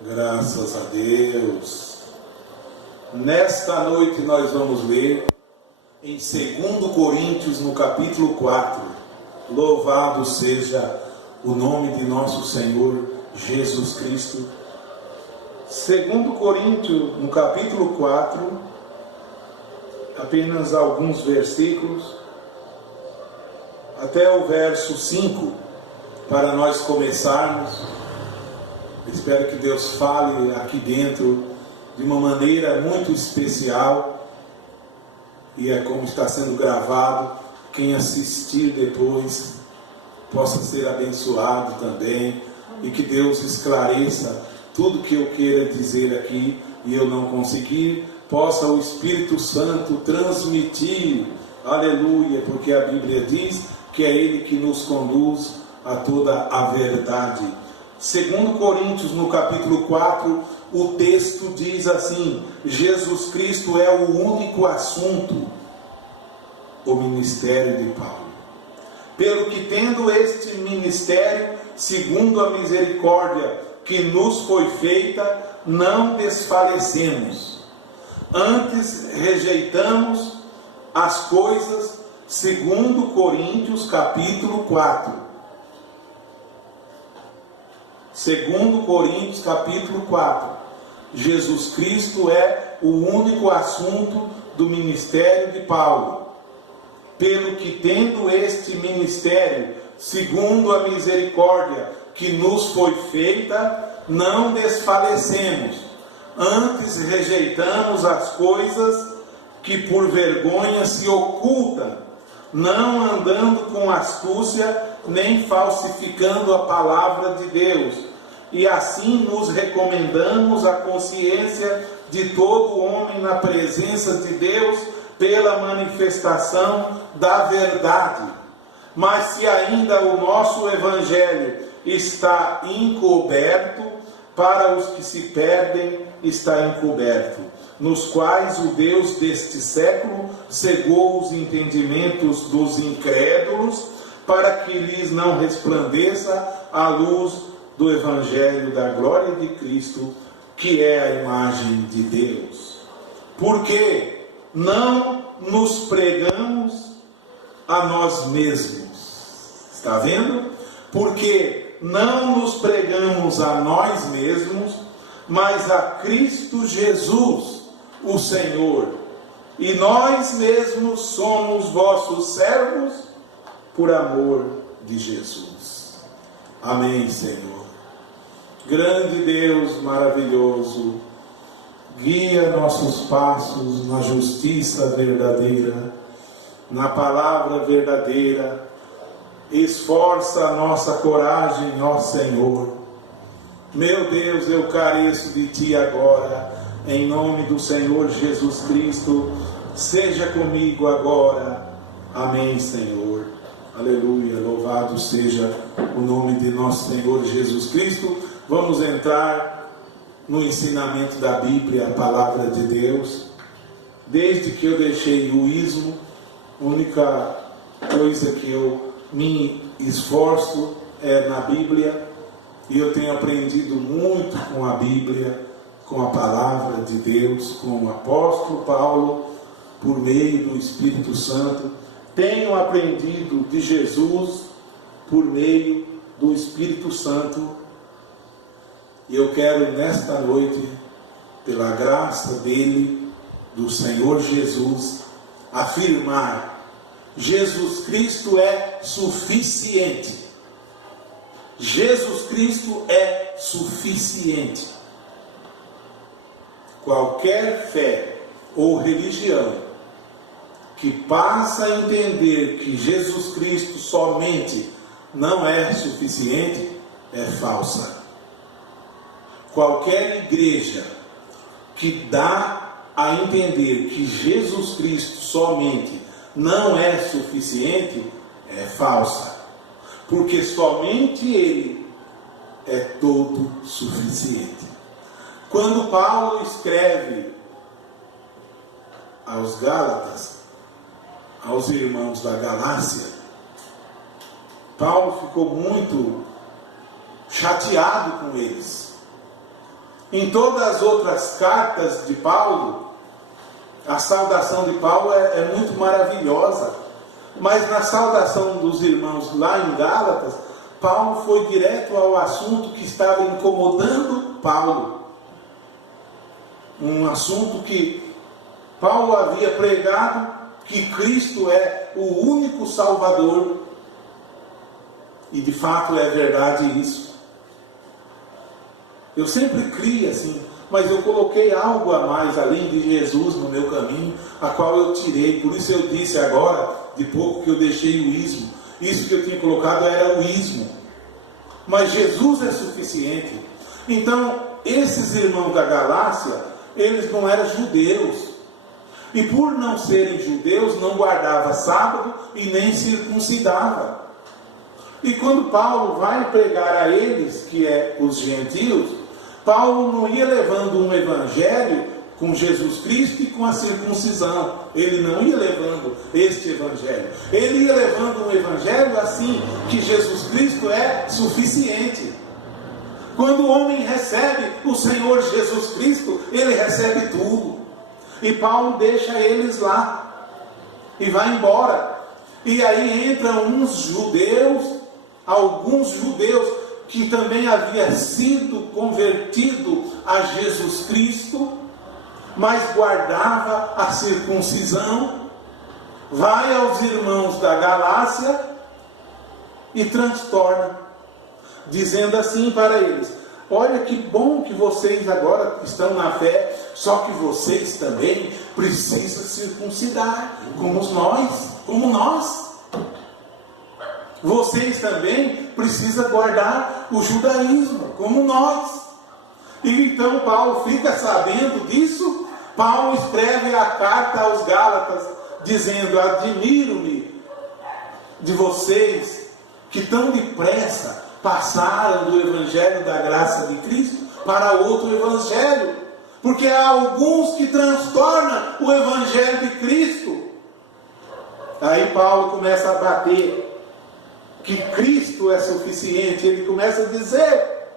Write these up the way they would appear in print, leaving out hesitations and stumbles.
Graças a Deus. Nesta noite nós vamos ler em 2 Coríntios, no capítulo 4. Louvado seja o nome de nosso Senhor Jesus Cristo. 2 Coríntios, no capítulo 4, apenas alguns versículos, até o verso 5, para nós começarmos. Espero que Deus fale aqui dentro de uma maneira muito especial, e é como está sendo gravado, quem assistir depois possa ser abençoado também, e que Deus esclareça tudo que eu queira dizer aqui e eu não conseguir, possa o Espírito Santo transmitir, aleluia, porque a Bíblia diz que é Ele que nos conduz a toda a verdade. 2 Coríntios, no capítulo 4, o texto diz assim: Jesus Cristo é o único assunto, o ministério de Paulo. Pelo que, tendo este ministério, segundo a misericórdia que nos foi feita, não desfalecemos. Antes rejeitamos as coisas, segundo Coríntios, capítulo 4. 2 Coríntios capítulo 4. Jesus Cristo é o único assunto do ministério de Paulo. Pelo que, tendo este ministério, segundo a misericórdia que nos foi feita, não desfalecemos. Antes rejeitamos as coisas que por vergonha se ocultam, não andando com astúcia, nem falsificando a palavra de Deus. E assim nos recomendamos a consciência de todo homem na presença de Deus pela manifestação da verdade. Mas se ainda o nosso evangelho está encoberto, para os que se perdem está encoberto, nos quais o Deus deste século cegou os entendimentos dos incrédulos, para que lhes não resplandeça a luz do Evangelho da glória de Cristo, que é a imagem de Deus. Porque não nos pregamos a nós mesmos. Está vendo? Porque não nos pregamos a nós mesmos, mas a Cristo Jesus, o Senhor. E nós mesmos somos vossos servos por amor de Jesus. Amém, Senhor. Grande Deus maravilhoso, guia nossos passos na justiça verdadeira, na palavra verdadeira. Esforça a nossa coragem, ó Senhor. Meu Deus, eu careço de Ti agora, em nome do Senhor Jesus Cristo. Seja comigo agora. Amém, Senhor. Aleluia, louvado seja o nome de nosso Senhor Jesus Cristo. Vamos entrar no ensinamento da Bíblia, a palavra de Deus. Desde que eu deixei o ismo, a única coisa que eu me esforço é na Bíblia, e eu tenho aprendido muito com a Bíblia, com a palavra de Deus, com o apóstolo Paulo, por meio do Espírito Santo. Tenho aprendido de Jesus por meio do Espírito Santo. E eu quero nesta noite, pela graça dele, do Senhor Jesus, afirmar: Jesus Cristo é suficiente. Jesus Cristo é suficiente. Qualquer fé ou religião que passa a entender que Jesus Cristo somente não é suficiente, é falsa. Qualquer igreja que dá a entender que Jesus Cristo somente não é suficiente, é falsa. Porque somente Ele é todo suficiente. Quando Paulo escreve aos Gálatas, aos irmãos da Galácia, Paulo ficou muito chateado com eles, Em todas as outras cartas de Paulo, a saudação de Paulo é muito maravilhosa. Mas na saudação dos irmãos lá em Gálatas, Paulo foi direto ao assunto que estava incomodando Paulo. Um assunto que Paulo havia pregado, que Cristo é o único Salvador. E de fato é verdade isso. Eu sempre criei assim, mas eu coloquei algo a mais, além de Jesus no meu caminho, a qual eu tirei. Por isso eu disse agora, de pouco, que eu deixei o ismo. Isso que eu tinha colocado era o ismo. Mas Jesus é suficiente. Então, esses irmãos da Galácia, eles não eram judeus. E por não serem judeus, não guardava sábado e nem circuncidava. E quando Paulo vai pregar a eles, que é os gentios, Paulo não ia levando um evangelho com Jesus Cristo e com a circuncisão. Ele não ia levando este evangelho. Ele ia levando um evangelho assim, que Jesus Cristo é suficiente. Quando o homem recebe o Senhor Jesus Cristo, ele recebe tudo. E Paulo deixa eles lá e vai embora. E aí entram uns judeus, alguns judeus que também havia sido convertido a Jesus Cristo, mas guardava a circuncisão, vai aos irmãos da Galácia e transtorna, dizendo assim para eles: olha que bom que vocês agora estão na fé, só que vocês também precisam circuncidar, como nós. Vocês também precisam guardar o judaísmo, como nós. E então Paulo fica sabendo disso. Paulo escreve a carta aos Gálatas, dizendo: admiro-me de vocês que tão depressa passaram do evangelho da graça de Cristo para outro evangelho, porque há alguns que transtornam o evangelho de Cristo. Aí Paulo começa a bater que Cristo é suficiente. Ele começa a dizer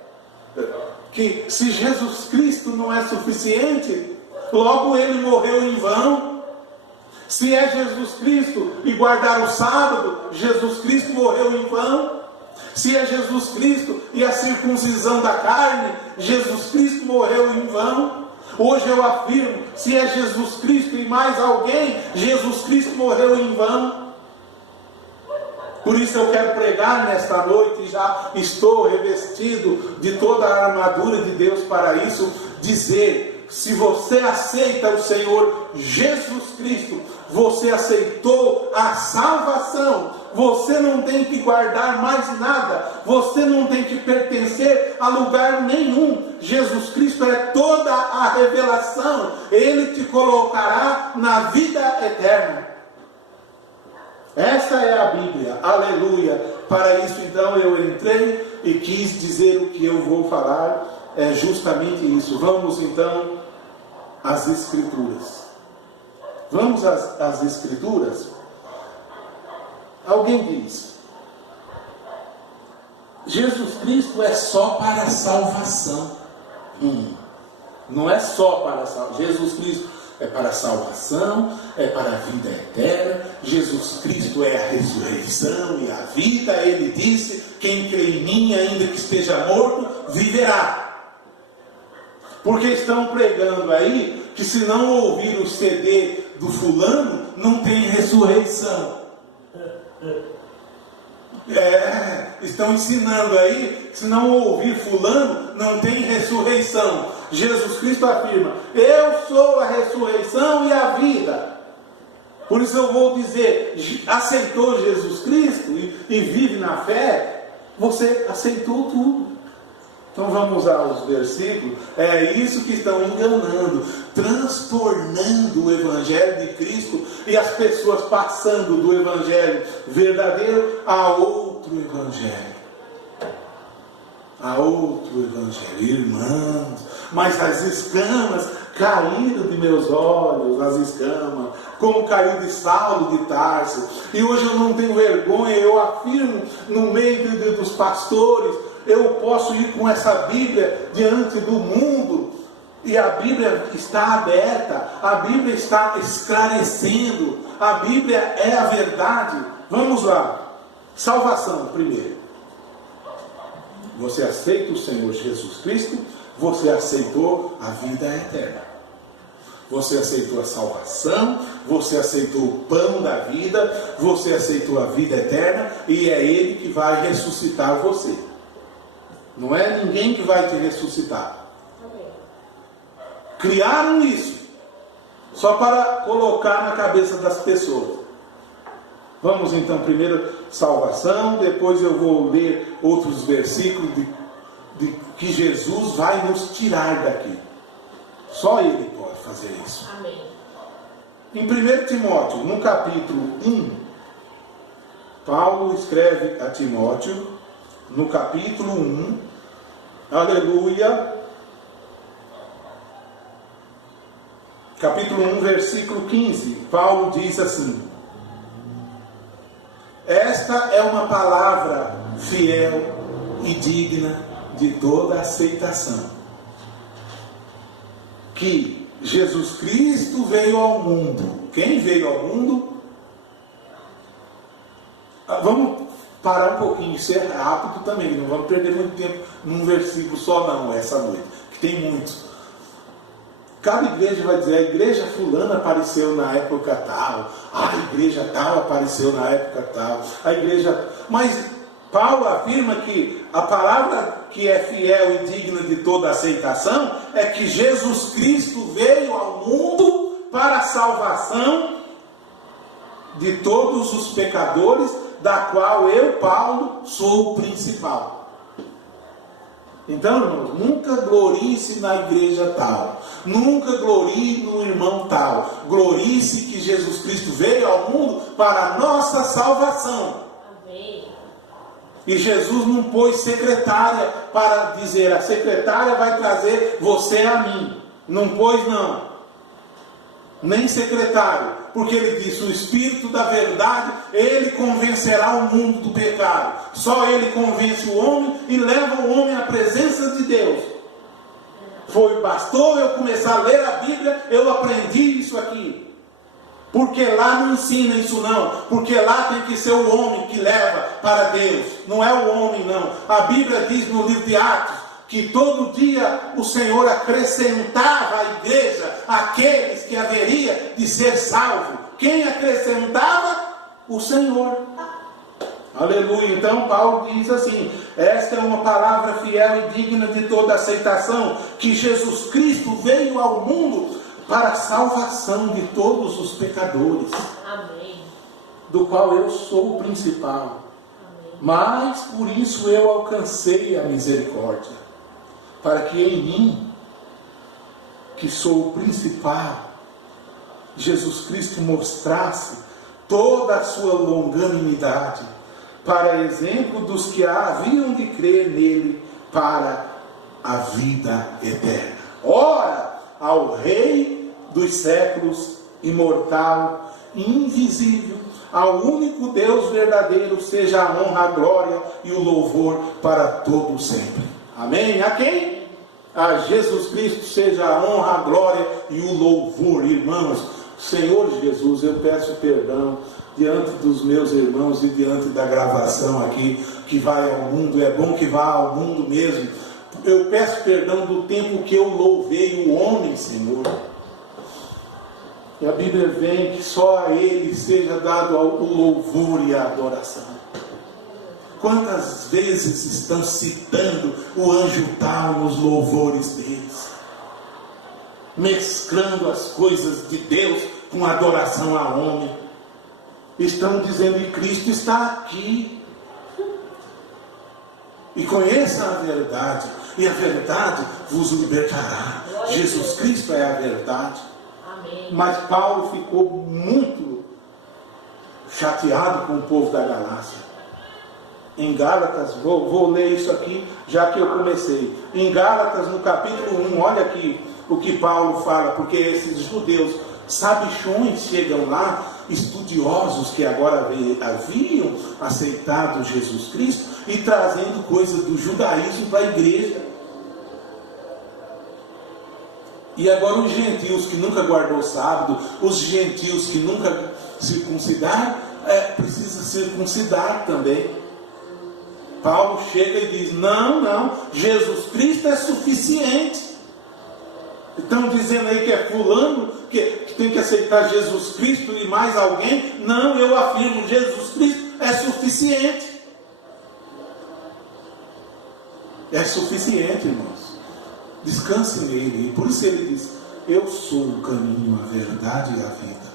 que se Jesus Cristo não é suficiente, logo ele morreu em vão. Se é Jesus Cristo e guardar o sábado, Jesus Cristo morreu em vão. Se é Jesus Cristo e a circuncisão da carne, Jesus Cristo morreu em vão. Hoje eu afirmo, se é Jesus Cristo e mais alguém, Jesus Cristo morreu em vão. Por isso eu quero pregar nesta noite, e já estou revestido de toda a armadura de Deus para isso, dizer: se você aceita o Senhor Jesus Cristo, você aceitou a salvação. Você não tem que guardar mais nada, você não tem que pertencer a lugar nenhum. Jesus Cristo é toda a revelação, Ele te colocará na vida eterna. Essa é a Bíblia, aleluia. Para isso então eu entrei e quis dizer o que eu vou falar, é justamente isso. Vamos então às Escrituras. Vamos às Escrituras. Alguém diz: Jesus Cristo é só para a salvação. Não é só para a salvação. Jesus Cristo é para a salvação, é para a vida eterna. Jesus Cristo é a ressurreição e a vida. Ele disse: quem crê em mim, ainda que esteja morto, viverá. Porque estão pregando aí que se não ouvir o CD do fulano, não tem ressurreição. Estão ensinando aí que se não ouvir fulano, não tem ressurreição. Jesus Cristo afirma: eu sou a ressurreição e a vida. Por isso eu vou dizer: aceitou Jesus Cristo e vive na fé, você aceitou tudo. Então vamos aos versículos. É isso que estão enganando, transtornando o Evangelho de Cristo, e as pessoas passando do Evangelho verdadeiro a outro Evangelho. A outro Evangelho. Irmãos, mas as escamas caíram de meus olhos, as escamas, como caiu de Saulo de Tarso. E hoje eu não tenho vergonha, eu afirmo no meio dos pastores, eu posso ir com essa Bíblia diante do mundo E a Bíblia está aberta, a Bíblia está esclarecendo, a Bíblia é a verdade. Vamos lá. Salvação primeiro. Você aceita o Senhor Jesus Cristo, você aceitou a vida eterna. Você aceitou a salvação, você aceitou o pão da vida, você aceitou a vida eterna, e é Ele que vai ressuscitar você. Não é ninguém que vai te ressuscitar. Criaram isso só para colocar na cabeça das pessoas. Vamos então primeiro salvação, depois eu vou ler outros versículos de que Jesus vai nos tirar daqui. Só Ele pode fazer isso. Amém. Em 1 Timóteo, no capítulo 1, Paulo escreve a Timóteo, no capítulo 1, aleluia, capítulo 1, versículo 15, Paulo diz assim: esta é uma palavra fiel e digna de toda aceitação, que Jesus Cristo veio ao mundo. Quem veio ao mundo? Vamos parar um pouquinho, isso é rápido também, não vamos perder muito tempo num versículo só não, essa noite, que tem muitos. Cada igreja vai dizer, a igreja fulana apareceu na época tal, a igreja tal apareceu na época tal, a igreja... Mas Paulo afirma que a palavra que é fiel e digna de toda aceitação é que Jesus Cristo veio ao mundo para a salvação de todos os pecadores, da qual eu, Paulo, sou o principal. Então, irmãos, nunca glorie-se na igreja tal, nunca glorie no irmão tal, glorie-se que Jesus Cristo veio ao mundo para a nossa salvação. Amém. E Jesus não pôs secretária para dizer, a secretária vai trazer você a mim. Não pôs não, nem secretário, porque ele disse, o Espírito da verdade, ele convencerá o mundo do pecado. Só ele convence o homem e leva o homem à presença de Deus. Bastou eu começar a ler a Bíblia, eu aprendi isso aqui. Porque lá não ensina isso não, porque lá tem que ser o homem que leva para Deus, não é o homem não. A Bíblia diz no livro de Atos, que todo dia o Senhor acrescentava à igreja aqueles que haveria de ser salvo. Quem acrescentava? O Senhor. Aleluia. Então Paulo diz assim, esta é uma palavra fiel e digna de toda aceitação, que Jesus Cristo veio ao mundo para a salvação de todos os pecadores. Amém. Do qual eu sou o principal. Amém. Mas por isso eu alcancei a misericórdia, para que em mim, que sou o principal, Jesus Cristo mostrasse toda a sua longanimidade, para exemplo dos que haviam de crer nele para a vida eterna. Ora, ao Rei dos séculos, imortal, invisível, ao único Deus verdadeiro, seja a honra, a glória e o louvor para todo sempre. Amém? A quem? A Jesus Cristo seja a honra, a glória e o louvor. Irmãos, Senhor Jesus, eu peço perdão diante dos meus irmãos e diante da gravação aqui, que vai ao mundo, é bom que vá ao mundo mesmo. Eu peço perdão do tempo que eu louvei o homem, Senhor. E a Bíblia vem que só a Ele seja dado o louvor e a adoração. Quantas vezes estão citando o anjo tal nos louvores deles, mesclando as coisas de Deus com adoração a homem. Estão dizendo que Cristo está aqui. E conheça a verdade, e a verdade vos libertará. Jesus Cristo é a verdade. Amém. Mas Paulo ficou muito chateado com o povo da Galácia. Em Gálatas, vou ler isso aqui, já que eu comecei. Em Gálatas, no capítulo 1, olha aqui o que Paulo fala, porque esses judeus sabichões chegam lá, estudiosos que agora haviam aceitado Jesus Cristo e trazendo coisas do judaísmo para a igreja. E agora os gentios que nunca guardou o sábado, os gentios que nunca circuncidaram, precisa circuncidar também. Paulo chega e diz: não, Jesus Cristo é suficiente. Estão dizendo aí que é fulano que tem que aceitar Jesus Cristo e mais alguém? Não, eu afirmo, Jesus Cristo é suficiente. É suficiente, irmãos. Descanse nele. E por isso ele diz: eu sou o caminho, a verdade e a vida.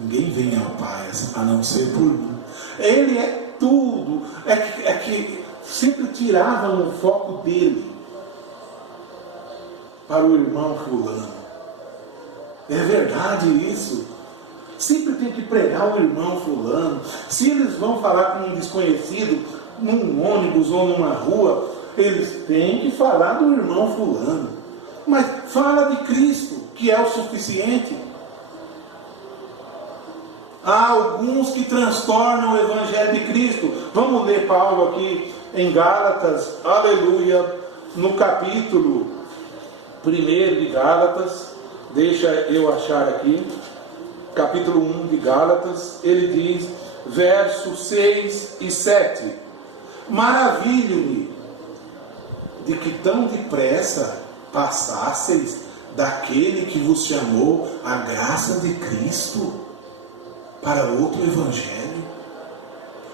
Ninguém vem ao Pai a não ser por mim. Ele é tudo. É que sempre tiravam o foco dele para o irmão fulano. É verdade isso. Sempre tem que pregar o irmão fulano. Se eles vão falar com um desconhecido num ônibus ou numa rua, eles têm que falar do irmão fulano. Mas fala de Cristo, que é o suficiente. Há alguns que transtornam o Evangelho de Cristo. Vamos ler Paulo aqui em Gálatas, aleluia, no capítulo 1 de Gálatas. Deixa eu achar aqui, capítulo 1 de Gálatas. Ele diz, versos 6 e 7: maravilho-me de que tão depressa passasseis daquele que vos chamou a graça de Cristo para outro evangelho.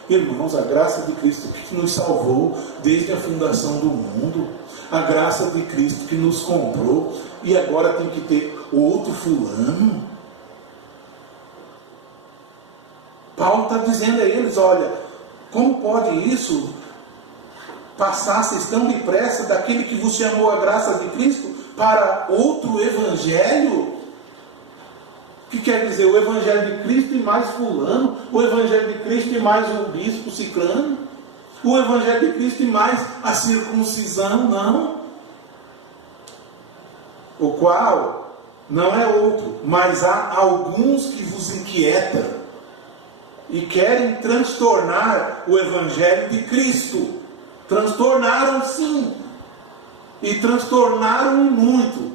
Irmãos, a graça de Cristo que nos salvou desde a fundação do mundo, a graça de Cristo que nos comprou, e agora tem que ter outro fulano. Paulo está dizendo a eles: olha, como pode isso? Passasseis tão depressa daquele que vos chamou a graça de Cristo para outro evangelho? O que quer dizer? O evangelho de Cristo e mais fulano? O evangelho de Cristo e mais o bispo ciclano? O evangelho de Cristo e mais a circuncisão? Não. O qual não é outro, mas há alguns que vos inquietam e querem transtornar o evangelho de Cristo. Transtornaram sim, e transtornaram muito.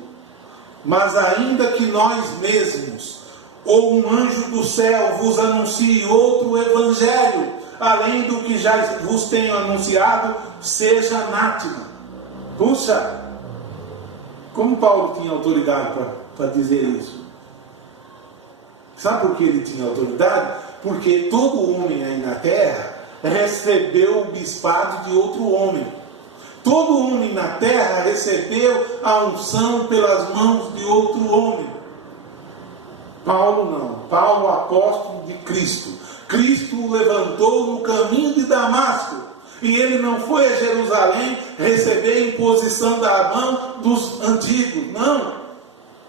Mas ainda que nós mesmos ou um anjo do céu vos anuncie outro evangelho, além do que já vos tenho anunciado, seja anátema. Puxa, como Paulo tinha autoridade para dizer isso? Sabe por que ele tinha autoridade? Porque todo homem aí na terra recebeu o bispado de outro homem. Todo homem na terra recebeu a unção pelas mãos de outro homem. Paulo não. Paulo, apóstolo de Cristo. Cristo o levantou no caminho de Damasco. E ele não foi a Jerusalém receber imposição da mão dos antigos. Não.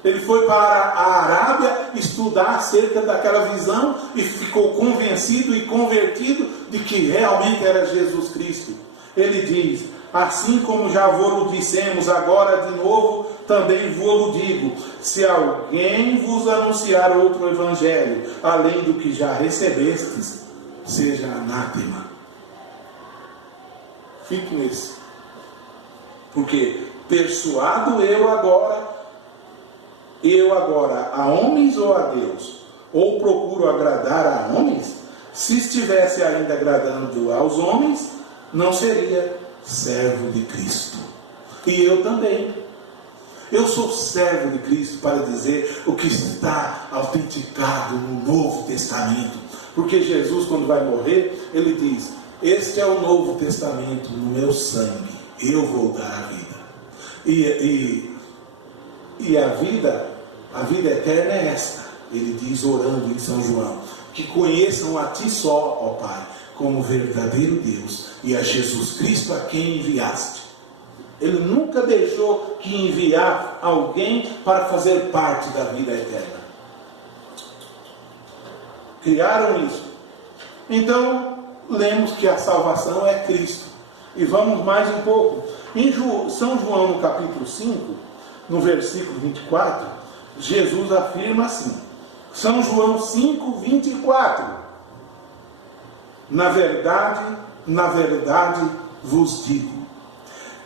Ele foi para a Arábia estudar acerca daquela visão e ficou convencido e convertido de que realmente era Jesus Cristo. Ele diz: assim como já vos dissemos, agora de novo também vos digo, se alguém vos anunciar outro evangelho, além do que já recebestes, seja anátema. Fique nesse. Porque persuado eu agora a homens ou a Deus? Ou procuro agradar a homens? Se estivesse ainda agradando aos homens, não seria servo de Cristo. E eu também. Eu sou servo de Cristo para dizer o que está autenticado no Novo Testamento. Porque Jesus, quando vai morrer, ele diz: este é o Novo Testamento no meu sangue, eu vou dar a vida. E a vida eterna é esta. Ele diz, orando em São João: que conheçam a ti só, ó Pai, como verdadeiro Deus, e a Jesus Cristo a quem enviaste. Ele nunca deixou que enviar alguém para fazer parte da vida eterna. Criaram isso. Então, lemos que a salvação é Cristo. E vamos mais um pouco. Em São João, no capítulo 5, no versículo 24, Jesus afirma assim. São João 5, 24. Na verdade vos digo,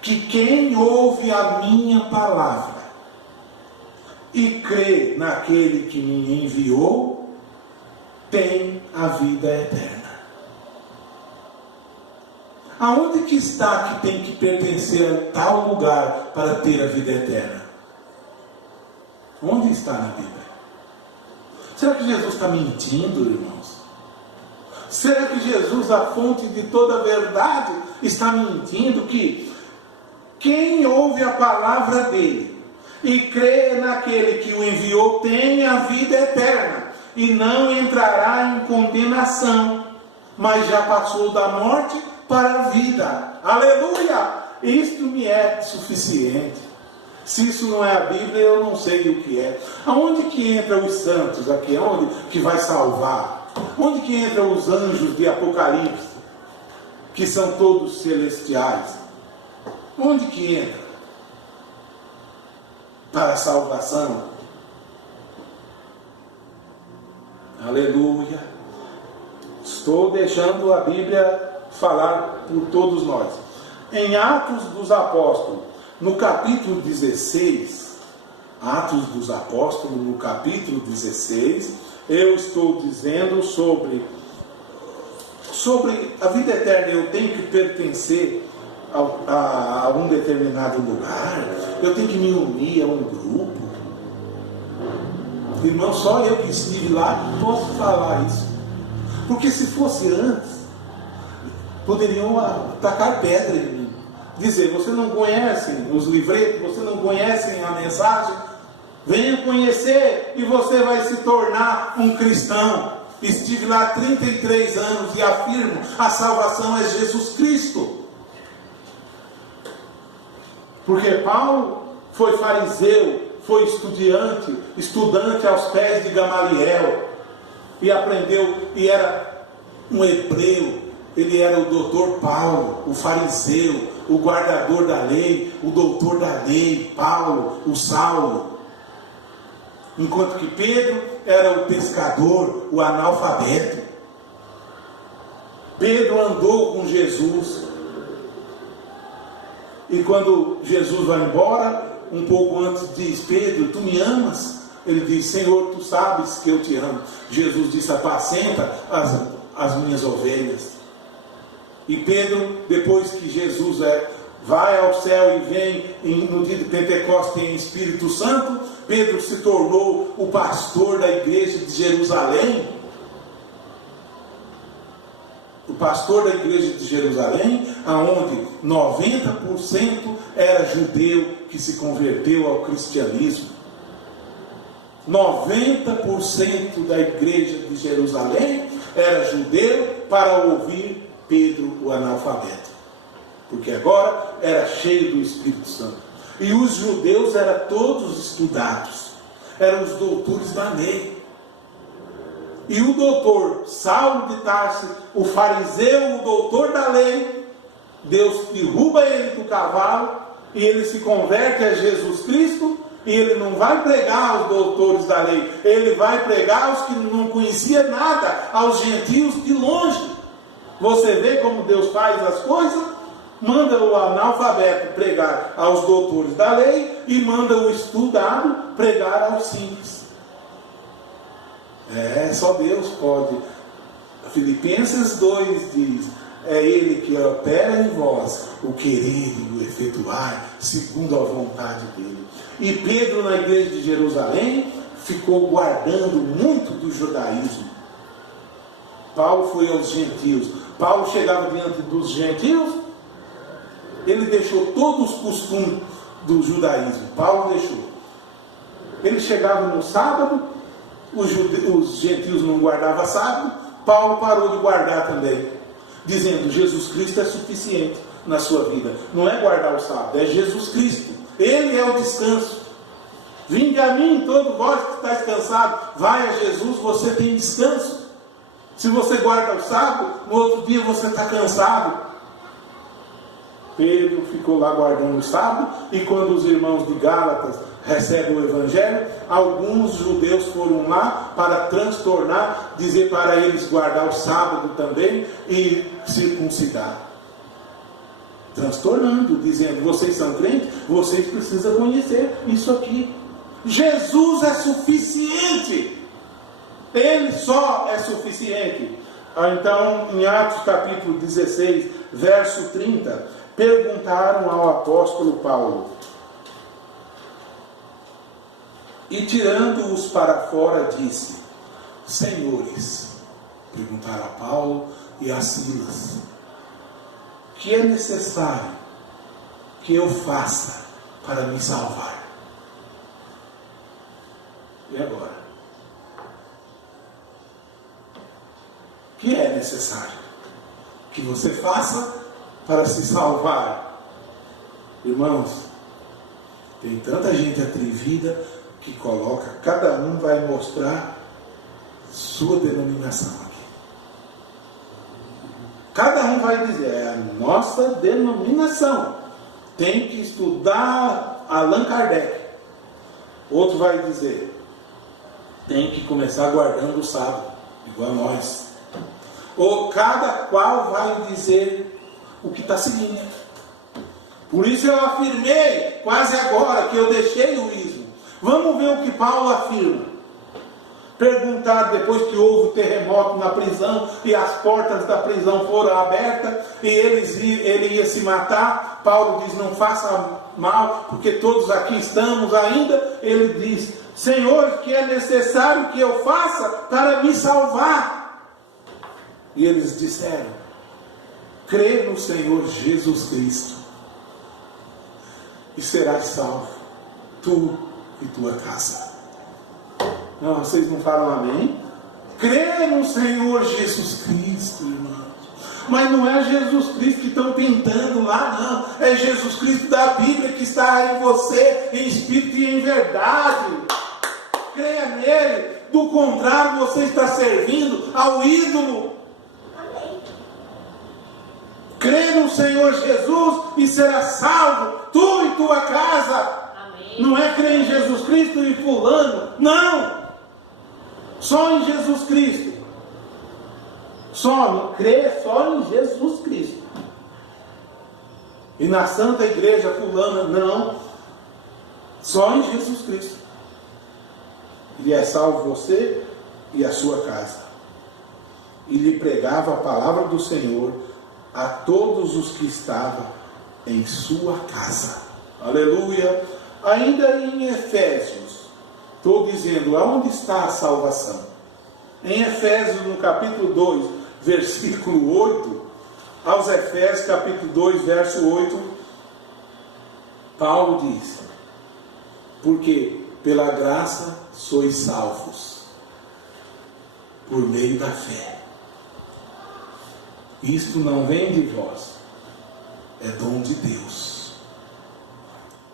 que quem ouve a minha palavra e crê naquele que me enviou, tem a vida eterna. Aonde que está que tem que pertencer a tal lugar para ter a vida eterna? Onde está na Bíblia? Será que Jesus está mentindo, irmãos? Será que Jesus, a fonte de toda a verdade, está mentindo que quem ouve a palavra dele e crê naquele que o enviou tem a vida eterna e não entrará em condenação, mas já passou da morte para a vida? Aleluia! Isto me é suficiente. Se isso não é a Bíblia, eu não sei o que é. Aonde que entram os santos aqui? Aonde que vai salvar? Onde que entram os anjos de Apocalipse, que são todos celestiais? Onde que entra? Para a salvação. Aleluia. Estou deixando a Bíblia falar por todos nós. Em Atos dos Apóstolos, no capítulo 16, Atos dos Apóstolos, no capítulo 16, eu estou dizendo sobre a vida eterna. Eu tenho que pertencer a um determinado lugar, eu tenho que me unir a um grupo. Irmão, só eu que estive lá posso falar isso. Porque se fosse antes, poderiam tacar pedra em mim, dizer: você não conhece os livretos, você não conhece a mensagem, venha conhecer e você vai se tornar um cristão. Estive lá 33 anos e afirmo: a salvação é Jesus Cristo. Porque Paulo foi fariseu, foi estudante aos pés de Gamaliel, e aprendeu, e era um hebreu. Ele era o doutor Paulo, o fariseu, o guardador da lei, o doutor da lei, Paulo, o Saulo. Enquanto que Pedro era o pescador, o analfabeto. Pedro andou com Jesus. E quando Jesus vai embora, um pouco antes diz: Pedro, tu me amas? Ele diz: Senhor, tu sabes que eu te amo. Jesus disse: apacenta as minhas ovelhas. E Pedro, depois que Jesus vai ao céu e vem no dia de Pentecostes em Espírito Santo, Pedro se tornou o pastor da igreja de Jerusalém. O pastor da igreja de Jerusalém, aonde 90% era judeu que se converteu ao cristianismo. 90% da igreja de Jerusalém era judeu para ouvir Pedro, o analfabeto, porque agora era cheio do Espírito Santo. E os judeus eram todos estudados, eram os doutores da lei. E o doutor Saulo de Tarso, o fariseu, o doutor da lei, Deus derruba ele do cavalo e ele se converte a Jesus Cristo. E ele não vai pregar aos doutores da lei, ele vai pregar aos que não conheciam nada, aos gentios de longe. Você vê como Deus faz as coisas? Manda o analfabeto pregar aos doutores da lei e manda o estudado pregar aos simples. Só Deus pode. Filipenses 2 diz: é Ele que opera em vós o querer e o efetuar segundo a vontade dele. E Pedro, na igreja de Jerusalém, ficou guardando muito do judaísmo. Paulo foi aos gentios. Paulo chegava diante dos gentios, ele deixou todos os costumes do judaísmo. Paulo deixou. Ele chegava no sábado, os gentios não guardavam sábado, Paulo parou de guardar também, dizendo: Jesus Cristo é suficiente na sua vida. Não é guardar o sábado, é Jesus Cristo. Ele é o descanso. Vinde a mim, todo vós que estáis cansado, vai a Jesus, você tem descanso. Se você guarda o sábado, no outro dia você está cansado. Pedro ficou lá guardando o sábado, e quando os irmãos de Gálatas recebem o Evangelho, alguns judeus foram lá para transtornar, dizer para eles guardar o sábado também e circuncidar. Transtornando, dizendo: vocês são crentes, vocês precisam conhecer isso aqui. Jesus é suficiente. Ele só é suficiente. Então, em Atos capítulo 16, verso 30, perguntaram ao apóstolo Paulo, e tirando-os para fora, disse: Senhores, perguntaram a Paulo e a Silas, que é necessário que eu faça para me salvar? E agora? O que é necessário que você faça para se salvar? Irmãos, tem tanta gente atrevida que coloca, cada um vai mostrar sua denominação aqui. Cada um vai dizer, é a nossa denominação. Tem que estudar Allan Kardec. Outro vai dizer, tem que começar guardando o sábado, igual a nós. Ou cada qual vai dizer o que está seguindo. Por isso eu afirmei, quase agora, que eu deixei o ismo. Vamos ver o que Paulo afirma. Perguntado depois que houve o terremoto na prisão e as portas da prisão foram abertas e ele ia se matar, Paulo diz: não faça mal, porque todos aqui estamos ainda. Ele diz: Senhor, que é necessário que eu faça para me salvar? E eles disseram: crê no Senhor Jesus Cristo e serás salvo, tu e tua casa. Não, vocês não falam amém? Crê no Senhor Jesus Cristo, irmãos. Mas não é Jesus Cristo que estão pintando lá, não. É Jesus Cristo da Bíblia que está em você, em espírito e em verdade. Creia nele. Do contrário, você está servindo ao ídolo. Amém. Crê no Senhor Jesus e será salvo, tu e tua casa. Amém. Não é crer em Jesus Cristo e fulano. Não. Só em Jesus Cristo. Crê só em Jesus Cristo. E na Santa Igreja fulana, não. Só em Jesus Cristo. E é salvo você e a sua casa. E lhe pregava a palavra do Senhor a todos os que estavam em sua casa. Aleluia. Ainda em Efésios, estou dizendo, aonde está a salvação? Em Efésios, no capítulo 2, versículo 8, aos Efésios, capítulo 2, verso 8, Paulo diz: porque pela graça sois salvos, por meio da fé. Isto não vem de vós, é dom de Deus.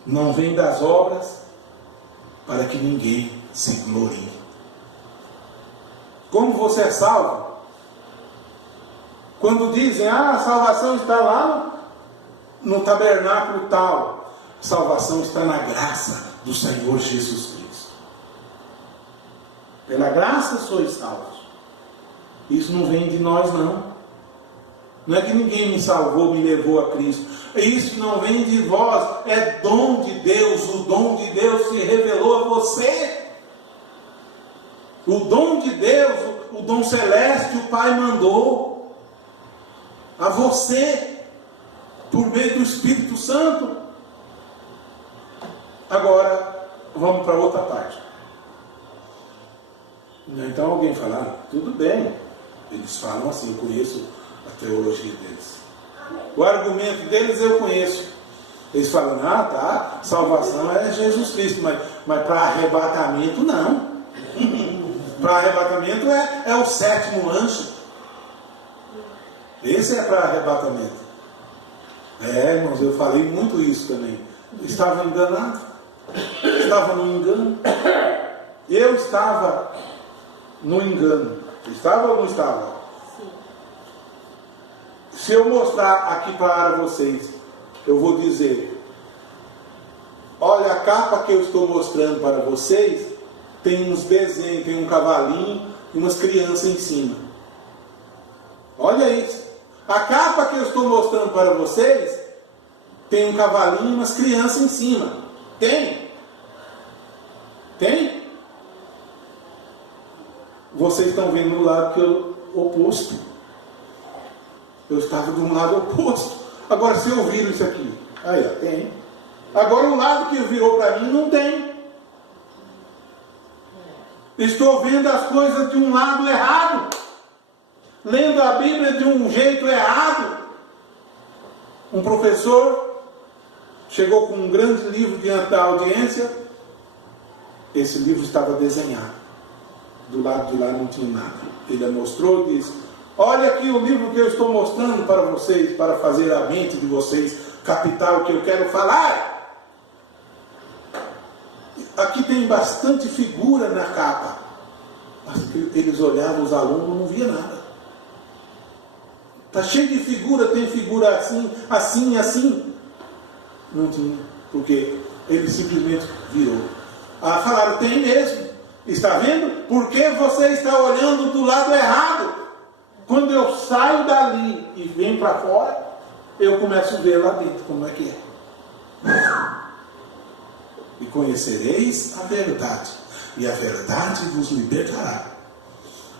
Não vem das obras, para que ninguém se glorie. Como você é salvo? Quando dizem, a salvação está lá no tabernáculo tal. Salvação está na graça do Senhor Jesus Cristo. Pela graça sois salvos. Isso não vem de nós, não. Não é que ninguém me salvou, me levou a Cristo. Isso não vem de vós, é dom de Deus. O dom de Deus se revelou a você. O dom de Deus, o dom celeste, o Pai mandou a você, por meio do Espírito Santo. Agora, vamos para outra parte. Então alguém fala, tudo bem. Eles falam assim, eu conheço a teologia deles. O argumento deles eu conheço. Eles falam, tá, salvação é Jesus Cristo, mas para arrebatamento não. Para arrebatamento é o sétimo anjo. Esse é para arrebatamento. Irmãos, eu falei muito isso também. Estava enganado. Estava no engano. Eu estava no engano. Estava ou não estava? Sim. Se eu mostrar aqui para vocês, eu vou dizer, olha a capa que eu estou mostrando para vocês, tem uns desenhos, tem um cavalinho e umas crianças em cima. Olha isso. A capa que eu estou mostrando para vocês, tem um cavalinho e umas crianças em cima. Tem. vocês estão vendo no lado oposto. Eu estava do lado oposto. Agora, se eu viro isso aqui, aí ó, tem. Agora, o lado que virou para mim não tem. Estou vendo as coisas de um lado errado. Lendo a Bíblia de um jeito errado. Um professor chegou com um grande livro diante da audiência. Esse livro estava desenhado. Do lado de lá não tinha nada. Ele mostrou e disse: olha aqui o livro que eu estou mostrando para vocês, para fazer a mente de vocês captar o que eu quero falar. Aqui tem bastante figura na capa. Mas eles olhavam, os alunos não via nada. Está cheio de figura, tem figura assim, assim, assim. Não tinha, porque ele simplesmente virou. Falaram, tem mesmo. Está vendo? Porque você está olhando do lado errado. Quando eu saio dali e venho para fora, eu começo a ver lá dentro como é que é. E conhecereis a verdade, e a verdade vos libertará.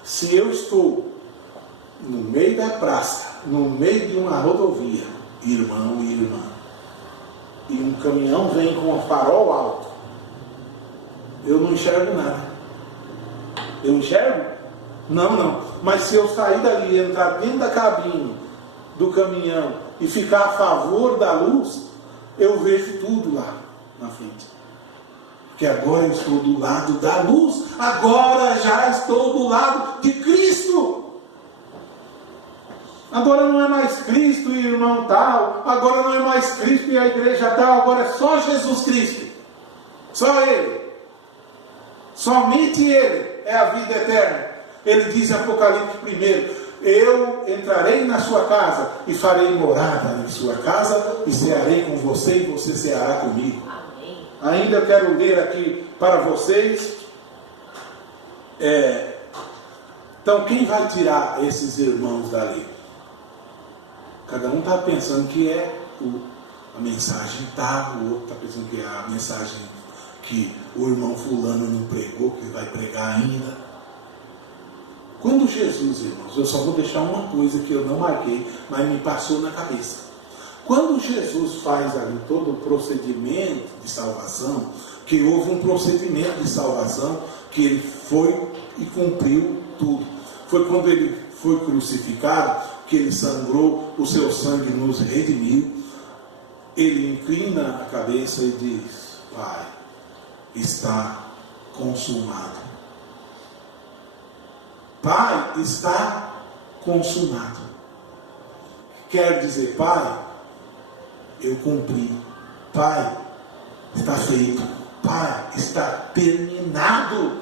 Se eu estou no meio da praça, no meio de uma rodovia, irmão e irmã, e um caminhão vem com um farol alto, eu não enxergo nada. Eu enxergo? Não. Mas se eu sair dali, entrar dentro da cabine do caminhão e ficar a favor da luz, eu vejo tudo lá na frente. Porque agora eu estou do lado da luz, agora já estou do lado de Cristo. Agora não é mais Cristo e irmão tal, agora não é mais Cristo e a igreja tal, agora é só Jesus Cristo. Só Ele. Somente Ele é a vida eterna. Ele diz em Apocalipse 1, eu entrarei na sua casa e farei morada em sua casa e cearei com você e você ceará comigo. Amém. Ainda eu quero ler aqui para vocês. Então, quem vai tirar esses irmãos dali? Cada um está pensando que é a mensagem tal, o outro está pensando que é a mensagem que o irmão fulano não pregou, que vai pregar ainda. Quando Jesus, irmãos, eu só vou deixar uma coisa que eu não marquei, mas me passou na cabeça. Quando Jesus faz ali todo o procedimento de salvação, que houve um procedimento de salvação, que ele foi e cumpriu tudo. Foi quando ele foi crucificado, que ele sangrou, o seu sangue nos redimiu. Ele inclina a cabeça e diz: Pai, está consumado. Pai, está consumado. Quer dizer, Pai, eu cumpri. Pai, está feito. Pai, está terminado.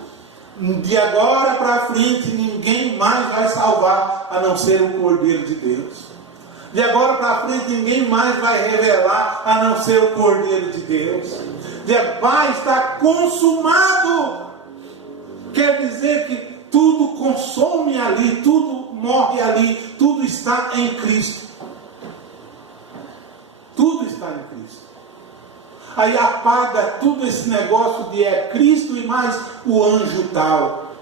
De agora para frente, ninguém mais vai salvar, a não ser o Cordeiro de Deus. De agora para frente, ninguém mais vai revelar, a não ser o Cordeiro de Deus. Pai, está consumado. Quer dizer que tudo consome ali, tudo morre ali, tudo está em Cristo. Tudo está em Cristo. Aí apaga tudo esse negócio de é Cristo e mais o anjo tal.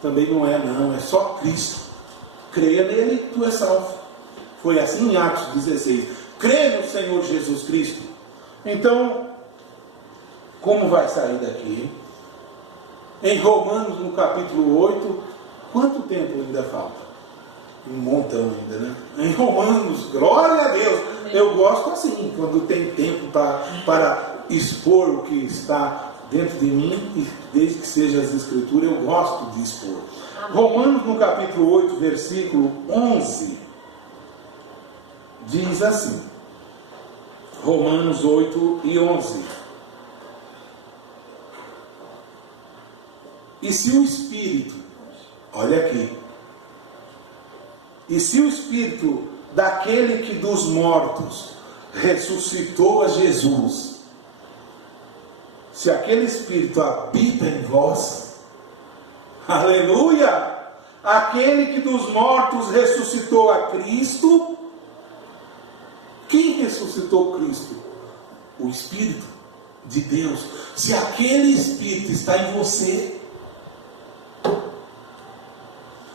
Também não, é só Cristo. Creia nele, tu és salvo. Foi assim em Atos 16. Crê no Senhor Jesus Cristo. Então, como vai sair daqui? Em Romanos, no capítulo 8, quanto tempo ainda falta? Um montão ainda, né? Em Romanos, glória a Deus. Eu gosto assim, quando tem tempo para expor o que está dentro de mim, e desde que seja as Escrituras, eu gosto de expor. Romanos, no capítulo 8, versículo 11, diz assim. Romanos 8 e 11. E se o Espírito, olha aqui, e se o Espírito daquele que dos mortos ressuscitou a Jesus, se aquele Espírito habita em vós, aleluia, aquele que dos mortos ressuscitou a Cristo, quem ressuscitou Cristo? O Espírito de Deus. Se aquele Espírito está em você,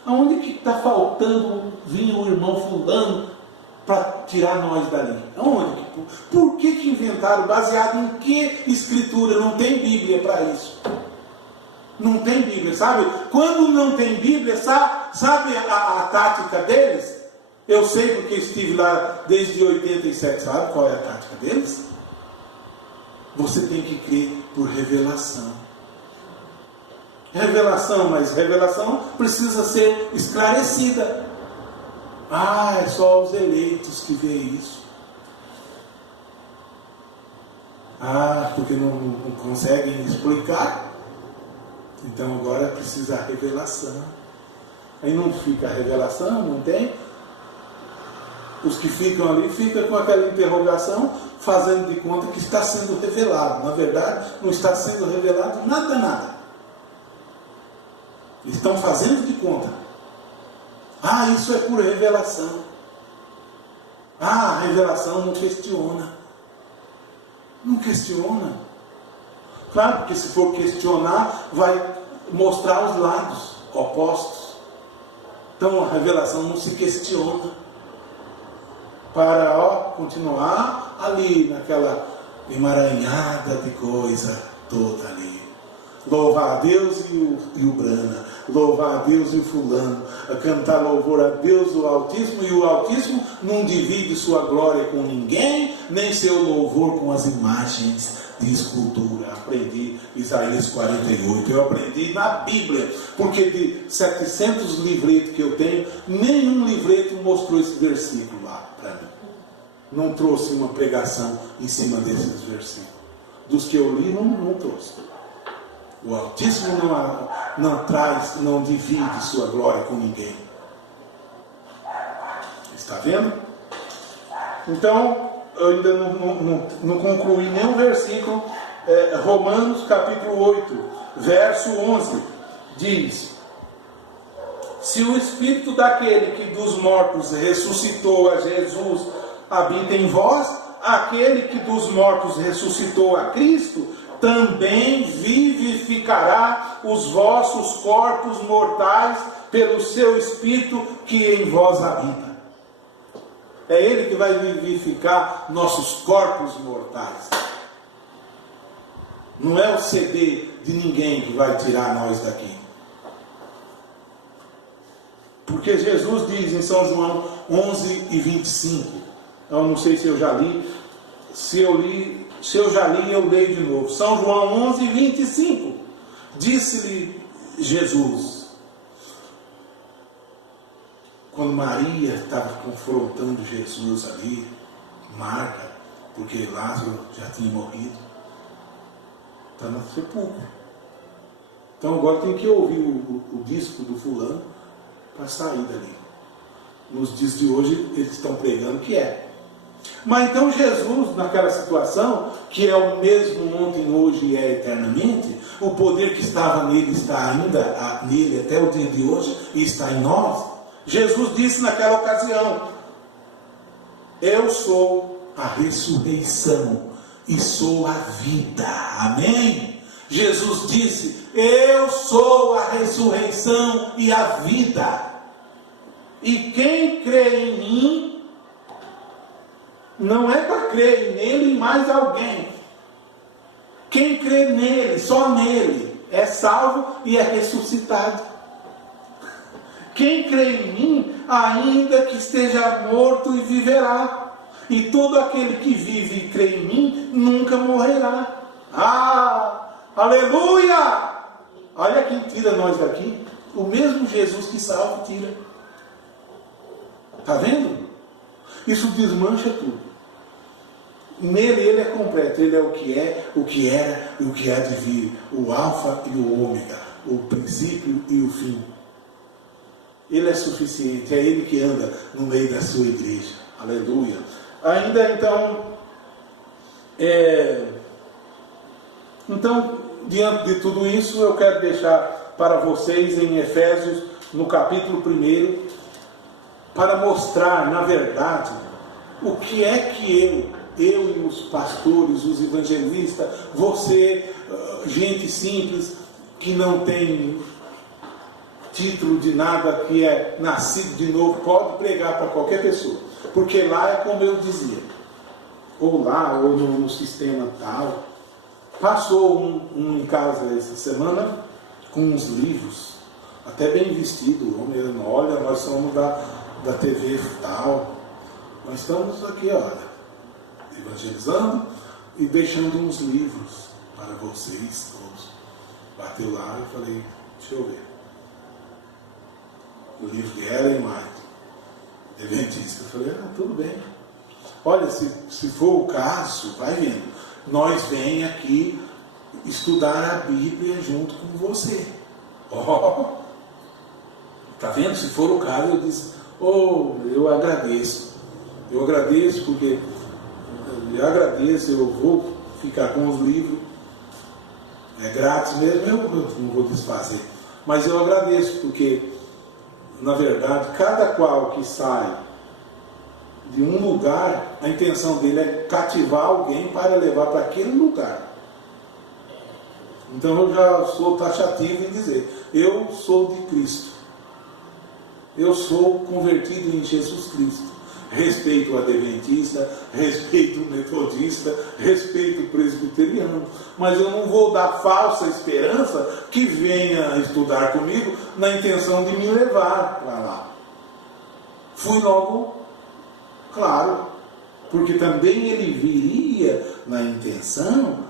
Aonde que está faltando vir o irmão fulano para tirar nós dali? Aonde? Por que inventaram? Baseado em que escritura? Não tem Bíblia para isso. Não tem Bíblia, sabe? Quando não tem Bíblia, sabe a tática deles? Eu sei porque estive lá desde 87, sabe qual é a tática deles? Você tem que crer por revelação. Revelação, mas revelação precisa ser esclarecida. É só os eleitos que vê isso. Porque não conseguem explicar. Então agora precisa a revelação. Aí não fica a revelação, não tem? Os que ficam ali ficam com aquela interrogação, fazendo de conta que está sendo revelado. Na verdade, não está sendo revelado nada. Estão fazendo de conta. Isso é por revelação. A revelação não questiona. Não questiona. Claro, porque se for questionar, vai mostrar os lados opostos. Então a revelação não se questiona. Para continuar ali naquela emaranhada de coisa toda ali. Louvar a Deus e o Brana, louvar a Deus e o fulano, cantar louvor a Deus o Altíssimo, e o Altíssimo não divide sua glória com ninguém, nem seu louvor com as imagens de escultura. Aprendi Isaías 48, eu aprendi na Bíblia, porque de 700 livretos que eu tenho, nenhum livreto mostrou esse versículo lá para mim. Não trouxe uma pregação em cima desses versículos. Dos que eu li, não trouxe. O Altíssimo não divide sua glória com ninguém. Está vendo? Então, eu ainda não concluí nenhum versículo. Romanos capítulo 8, verso 11, diz: se o Espírito daquele que dos mortos ressuscitou a Jesus habita em vós, aquele que dos mortos ressuscitou a Cristo também vivificará os vossos corpos mortais pelo seu Espírito que em vós habita. É Ele que vai vivificar nossos corpos mortais. Não é o CD de ninguém que vai tirar nós daqui. Porque Jesus diz em São João 11:25, eu não sei se eu já li, se eu já li, eu leio de novo. São João 11:25, disse-lhe Jesus, quando Maria estava confrontando Jesus ali, Marta, porque Lázaro já tinha morrido, está no sepulcro. Então agora tem que ouvir o disco do fulano para sair dali. Nos dias de hoje eles estão pregando que é. Mas então Jesus, naquela situação, que é o mesmo ontem, hoje e é eternamente, o poder que estava nele está ainda nele até o dia de hoje e está em nós. Jesus disse naquela ocasião: eu sou a ressurreição e sou a vida. Amém? Jesus disse: eu sou a ressurreição e a vida. E quem crê em mim, não é para crer nele e mais alguém. Quem crê nele, só nele, é salvo e é ressuscitado. Quem crê em mim, ainda que esteja morto, e viverá. E todo aquele que vive e crê em mim, nunca morrerá. Aleluia! Olha quem tira nós daqui. O mesmo Jesus que salva, tira. Está vendo? Isso desmancha tudo. Nele ele é completo, ele é o que era e o que há de vir, o alfa e o ômega, o princípio e o fim. Ele é suficiente, é ele que anda no meio da sua igreja. Aleluia. Ainda então, diante de tudo isso, eu quero deixar para vocês em Efésios, no capítulo 1, para mostrar, na verdade, o que é que eu e os pastores, os evangelistas, você, gente simples, que não tem título de nada, que é nascido de novo, pode pregar para qualquer pessoa. Porque lá é como eu dizia, ou lá, ou no sistema tal. Passou um em casa essa semana com uns livros, até bem vestido, o homem, olha, nós somos da TV tal, nós estamos aqui, olha, evangelizando e deixando uns livros para vocês todos. Bateu lá e falei, deixa eu ver. O livro de Ellen White, Adventista. Eu falei, tudo bem. Olha, se for o caso, vai vendo. Nós vem aqui estudar a Bíblia junto com você. Tá vendo? Se for o caso, eu disse, eu agradeço. Eu agradeço porque eu vou ficar com os livros. É grátis mesmo, eu não vou desfazer. Mas eu agradeço porque, na verdade, cada qual que sai de um lugar, a intenção dele é cativar alguém para levar para aquele lugar. Então eu já sou taxativo em dizer, eu sou de Cristo. Eu sou convertido em Jesus Cristo. Respeito o adventista, respeito o metodista, respeito o presbiteriano, mas eu não vou dar falsa esperança que venha estudar comigo na intenção de me levar para lá. Fui logo claro, porque também ele viria na intenção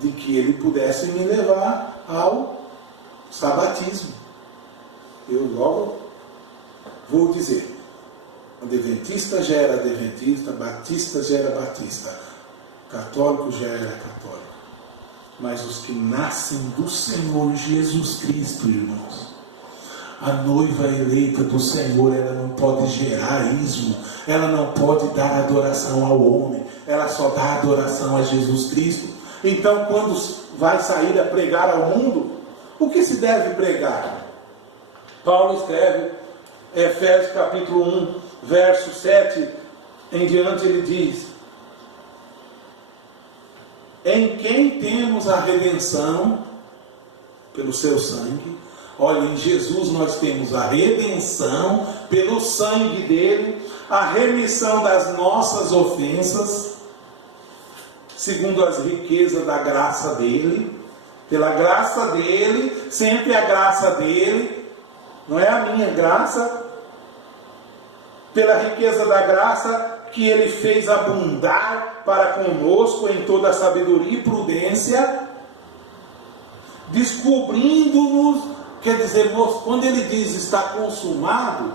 de que ele pudesse me levar ao sabatismo. Eu logo vou dizer, adventista gera adventista, batista gera batista, católico gera católico. Mas os que nascem do Senhor Jesus Cristo, irmãos, a noiva eleita do Senhor, ela não pode gerar ismo, ela não pode dar adoração ao homem, ela só dá adoração a Jesus Cristo. Então, quando vai sair a pregar ao mundo, o que se deve pregar? Paulo escreve, Efésios capítulo 1, verso 7 em diante, ele diz, em quem temos a redenção pelo seu sangue. Olha, em Jesus nós temos a redenção pelo sangue dele, a remissão das nossas ofensas, segundo as riquezas da graça dele, pela graça dele, sempre a graça dele, não é a minha graça, pela riqueza da graça que ele fez abundar para conosco em toda sabedoria e prudência, descobrindo-nos, quer dizer, quando ele diz está consumado,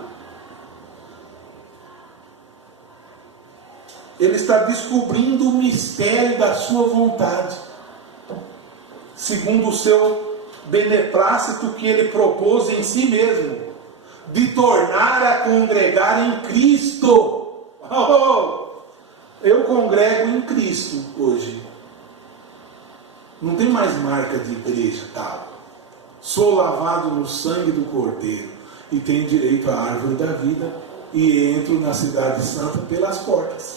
ele está descobrindo o mistério da sua vontade, segundo o seu beneplácito que ele propôs em si mesmo, de tornar a congregar em Cristo. Eu congrego em Cristo hoje. Não tem mais marca de igreja tal. Sou lavado no sangue do Cordeiro e tenho direito à árvore da vida e entro na cidade santa pelas portas.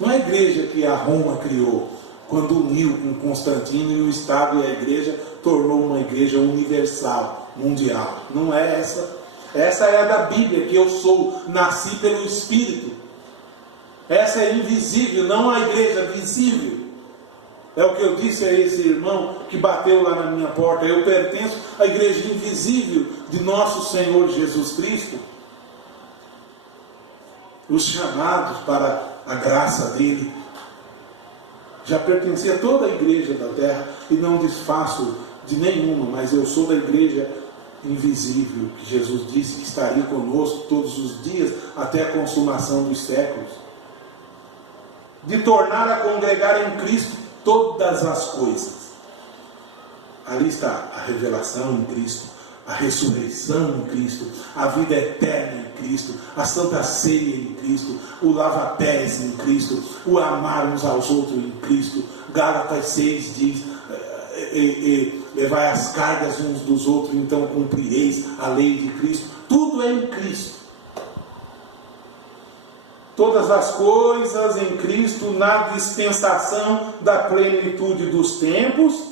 Não é a igreja que a Roma criou quando uniu com Constantino e o Estado e a igreja tornou uma igreja universal, mundial. Não é essa. Essa é a da Bíblia, que eu sou, nasci pelo Espírito. Essa é invisível, não a igreja visível. É o que eu disse a esse irmão que bateu lá na minha porta. Eu pertenço à igreja invisível de nosso Senhor Jesus Cristo. Os chamados para a graça dele. Já pertencia a toda a igreja da terra e não desfaço de nenhuma, mas eu sou da igreja invisível, que Jesus disse que estaria conosco todos os dias até a consumação dos séculos. De tornar a congregar em Cristo todas as coisas. Ali está a revelação em Cristo, a ressurreição em Cristo, a vida eterna em Cristo, a santa ceia em Cristo, o lava-pés em Cristo, o amar uns aos outros em Cristo. Gálatas 6 diz, levai as cargas uns dos outros, então cumprireis a lei de Cristo. Tudo é em Cristo. Todas as coisas em Cristo, na dispensação da plenitude dos tempos,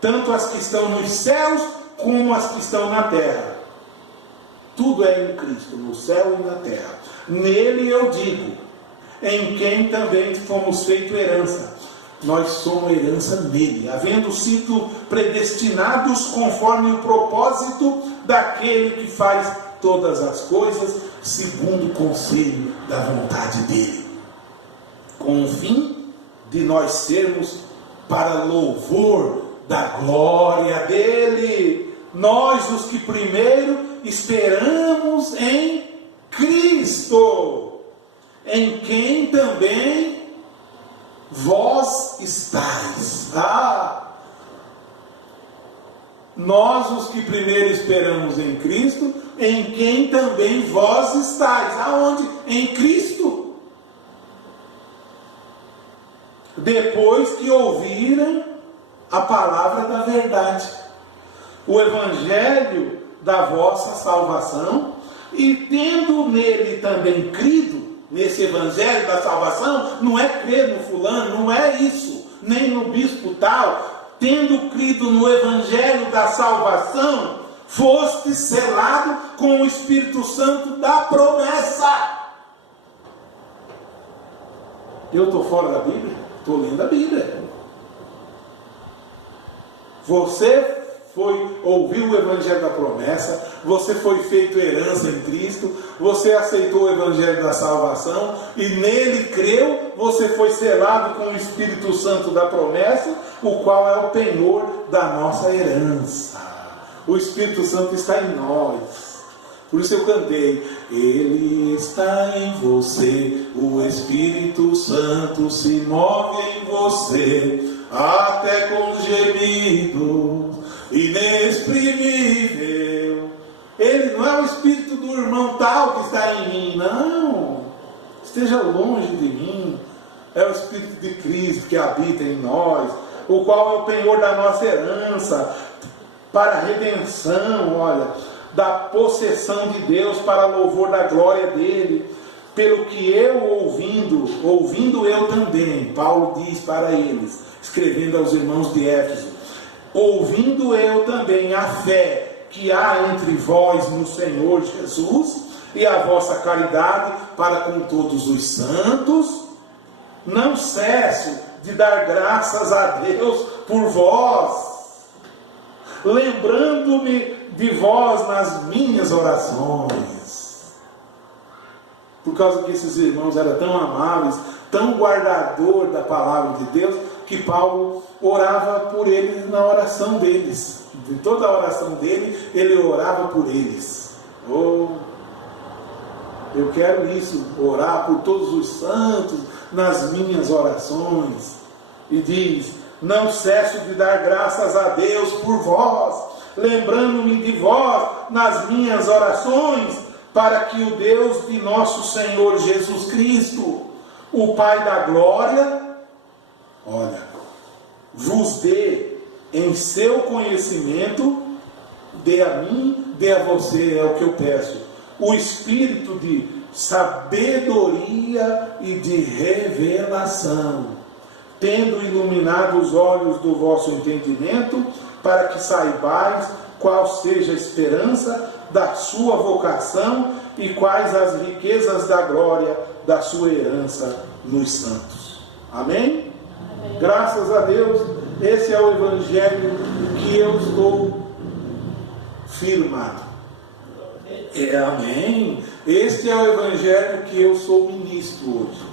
tanto as que estão nos céus, como as que estão na terra. Tudo é em Cristo, no céu e na terra. Nele eu digo, em quem também fomos feito herança. Nós somos herança nele, havendo sido predestinados conforme o propósito daquele que faz todas as coisas, segundo o conselho da vontade dele, com o fim de nós sermos para louvor da glória dele. Nós, os que primeiro esperamos em Cristo, em quem também vós estáis. Nós, os que primeiro esperamos em Cristo, em quem também vós estáis. Aonde? Em Cristo. Depois que ouviram a palavra da verdade, o evangelho da vossa salvação, e tendo nele também crido, nesse evangelho da salvação, não é crer no fulano, não é isso, nem no bispo tal. Tendo crido no evangelho da salvação, foste selado com o Espírito Santo da promessa. Eu estou fora da Bíblia? Estou lendo a Bíblia. Você ouviu o evangelho da promessa, você foi feito herança em Cristo, você aceitou o evangelho da salvação e nele creu, você foi selado com o Espírito Santo da promessa, o qual é o penhor da nossa herança. O Espírito Santo está em nós. Por isso eu cantei: Ele está em você, o Espírito Santo se move em você, até com gemidos inexprimível. Ele não é o espírito do irmão tal que está em mim, não. Esteja longe de mim. É o Espírito de Cristo que habita em nós, o qual é o penhor da nossa herança, para a redenção, da possessão de Deus, para louvor da glória dele. Pelo que eu ouvindo eu também, Paulo diz para eles, escrevendo aos irmãos de Éfeso, ouvindo eu também a fé que há entre vós no Senhor Jesus, e a vossa caridade para com todos os santos, não cesso de dar graças a Deus por vós, lembrando-me de vós nas minhas orações. Por causa que esses irmãos eram tão amáveis, tão guardador da palavra de Deus, que Paulo orava por eles na oração deles. Em toda a oração dele, ele orava por eles. Eu quero isso, orar por todos os santos nas minhas orações. E diz: não cesso de dar graças a Deus por vós, lembrando-me de vós nas minhas orações, para que o Deus de nosso Senhor Jesus Cristo, o Pai da glória, vos dê em seu conhecimento, dê a mim, dê a você, é o que eu peço, o espírito de sabedoria e de revelação, tendo iluminado os olhos do vosso entendimento, para que saibais qual seja a esperança da sua vocação e quais as riquezas da glória da sua herança nos santos. Amém? Amém. Graças a Deus, esse é o evangelho que eu estou firmado. Amém. Este é o evangelho que eu sou ministro hoje.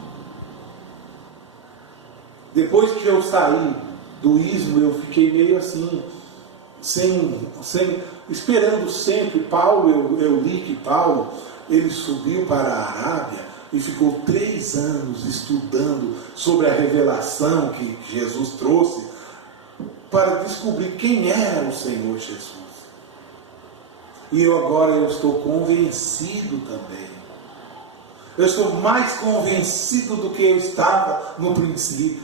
Depois que eu saí do ismo, eu fiquei meio assim, esperando sempre. Paulo, eu li que Paulo, ele subiu para a Arábia e ficou 3 anos estudando sobre a revelação que Jesus trouxe, para descobrir quem era o Senhor Jesus. E agora eu estou convencido também. Eu estou mais convencido do que eu estava no princípio,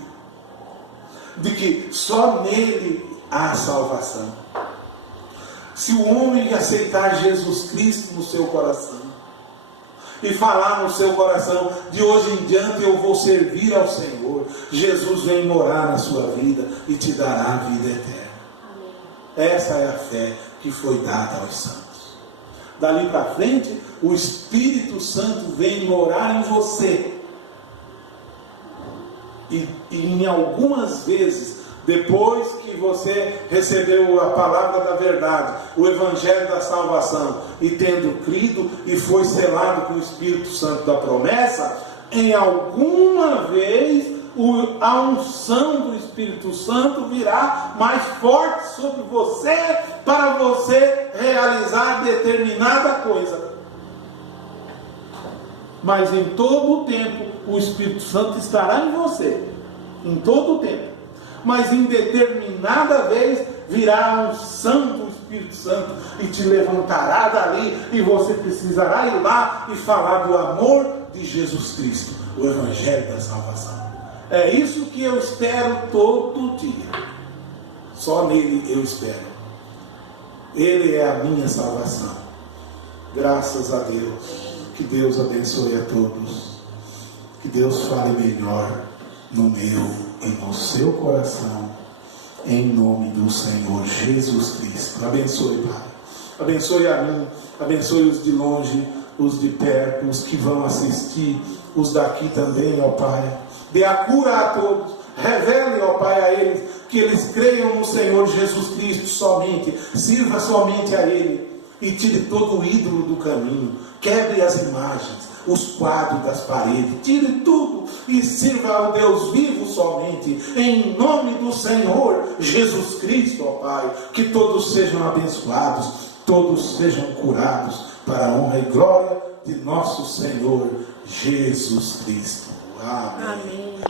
de que só nele há salvação. Se o homem aceitar Jesus Cristo no seu coração, e falar no seu coração: de hoje em diante eu vou servir ao Senhor, Jesus vem morar na sua vida e te dará a vida eterna. Essa é a fé que foi dada aos santos. Dali para frente, o Espírito Santo vem morar em você. E em algumas vezes, depois que você recebeu a palavra da verdade, o Evangelho da salvação, e tendo crido e foi selado com o Espírito Santo da promessa, em alguma vez a unção do Espírito Santo virá mais forte sobre você, para você realizar determinada coisa. Mas em todo o tempo o Espírito Santo estará em você, em todo o tempo. Mas em determinada vez virá a unção do Espírito Santo e te levantará dali, e você precisará ir lá e falar do amor de Jesus Cristo, o Evangelho da salvação. É isso que eu espero todo dia. Só nele eu espero. Ele é a minha salvação. Graças a Deus. Que Deus abençoe a todos. Que Deus fale melhor no meu e no seu coração. Em nome do Senhor Jesus Cristo. Abençoe, Pai. Abençoe a mim. Abençoe os de longe, os de perto, os que vão assistir, os daqui também, ó Pai. Dê a cura a todos. Revele, ó Pai, a eles que eles creiam no Senhor Jesus Cristo somente. Sirva somente a Ele. E tire todo o ídolo do caminho. Quebre as imagens, os quadros das paredes. Tire tudo e sirva ao Deus vivo somente. Em nome do Senhor Jesus Cristo, ó Pai. Que todos sejam abençoados, todos sejam curados, para a honra e glória de nosso Senhor Jesus Cristo. Amém. Amém.